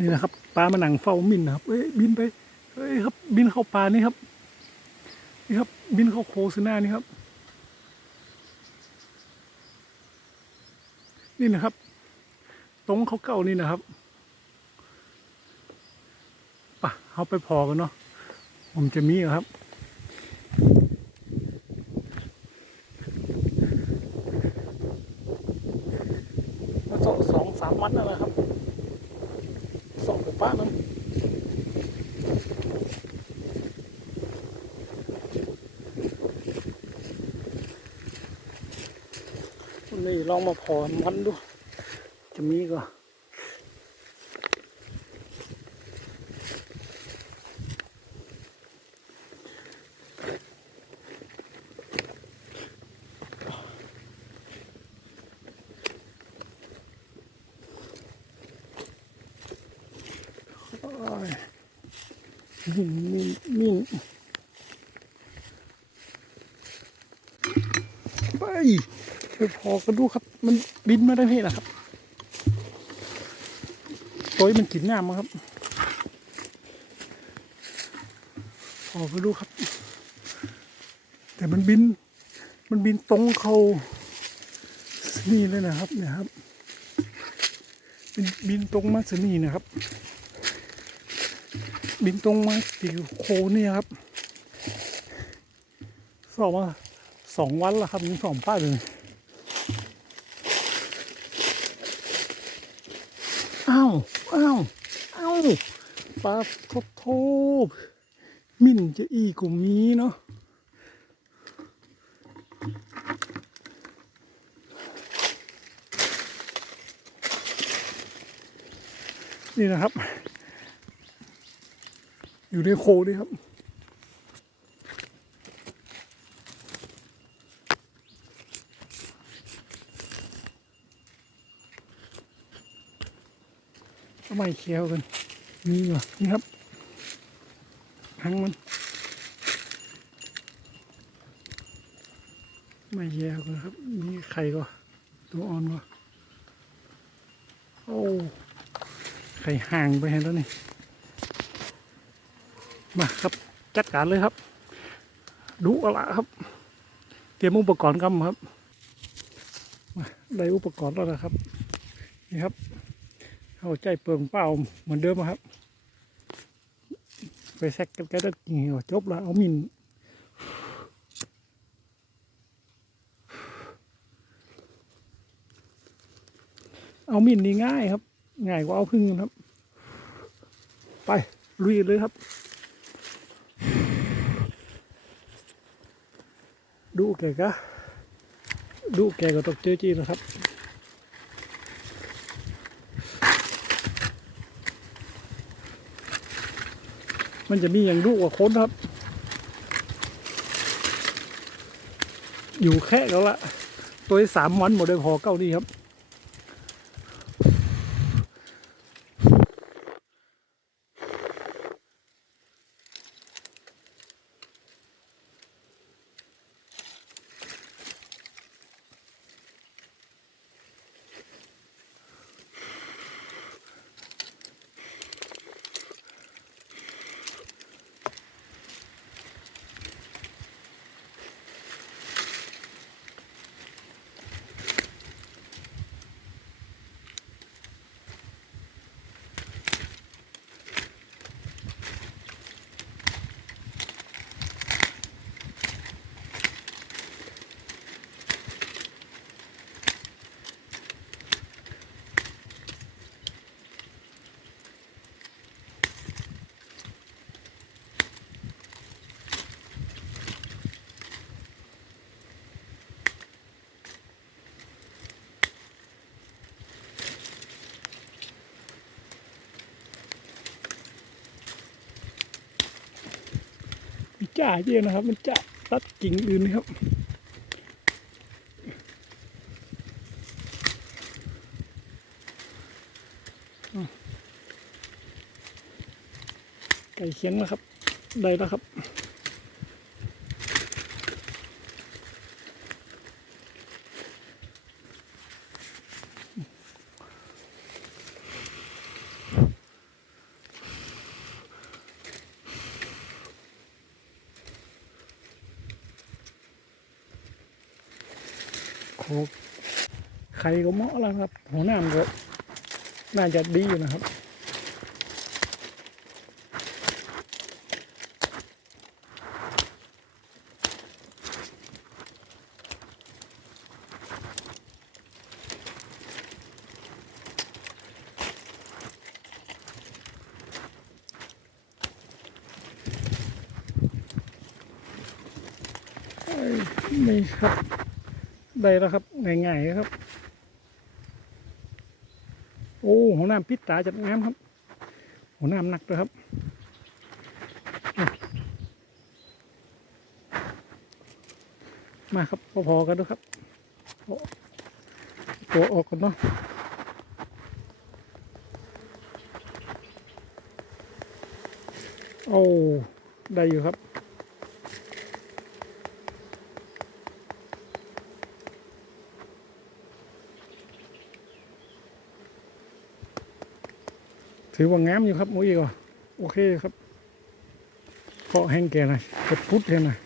นี่นะครับปลามาหนังเฝ้ามินนะครับเอ้ยบินไปเฮ้ยครับ บินเข้าปลานี่ครับ นี่ครับ บินเข้าโคสนานี่ครับ นี่นะครับ ตรงเขาเก่านี่นะครับปะเอาไปพอกันเนาะผมจะมีอครับสองสองสามวันนั่นแหละครับสองกับป้านั้น นี่ลองมาพอมันดู จะมีก็โอ้ยนิ่นิ่งนิ่งไป ไปพอกันดูครับ มันบินมาได้ที่นะครับตัวมันกินน้ำมาครับพอไปดูครับ แต่มันบิน มันบินตรงเขานี่เลยนะครับเนี่ยครับบินบินตรงมาสนี่นะครับ บินตรงมาติโคเนี่ยครับสอบมาสองวันแล้วครับมีสองป้าเลย อ้าวอ้าวอ้าวปลาทบทบมิ่นจะอีกลุ่มนี้เนาะนี่นะครับ อยู่ในโคด้วยครับ ทำไมเคี้ยวกันนี่เหรอนี่ครับทั้งมันไม่แย่กันครับ นี่ไข่ก็ตัวอ่อนก็โอ้ไข่ห่างไปเห็นแล้วนี่มาครับจัดการเลยครับ ดูอาละครับ เตรียมอุปกรณ์กันครับมาได้อุปกรณ์แล้วนะครับ นี่ครับ เอาใจเปลืองเปล่าเหมือนเดิมครับไปแซกกันก็ได้กินก็จบแล้วเอามินเอามินนี่ง่ายครับ ง่ายกว่าเอาพึ่งครับ ไปลุยเลยครับ ดูแกกะดูแกก็ตกเจอจีนะครับ มันจะมีอย่างลูกว่าคนครับ อยู่แค่แล้วละตัวสามวันหมดเลยพอเก้านี่ครับ จ่าเยอะนะครับ มันจ่าตัดกิ่งอื่นนะครับไก่เคียงแล้วครับ ได้แล้วครับ โอ้ไข่ก็เหมาะแล้วครับ หัวหน้ำก็น่าจะดีอยู่นะครับเอ้ยนี่ครับ ได้แล้วครับง่ายๆครับ โอ้หัวหน้ำพิษตาจัดงามครับ หัวหน้ำหนักเลยครับมาครับพอๆกันด้วยครับตัวออกกันเนาะโอ้ได้อยู่ครับ ถือว่างามอยู่ครับมุ้ยก็โอเคครับก็แห้งแก่หน่อยกดพุทธเลยนะ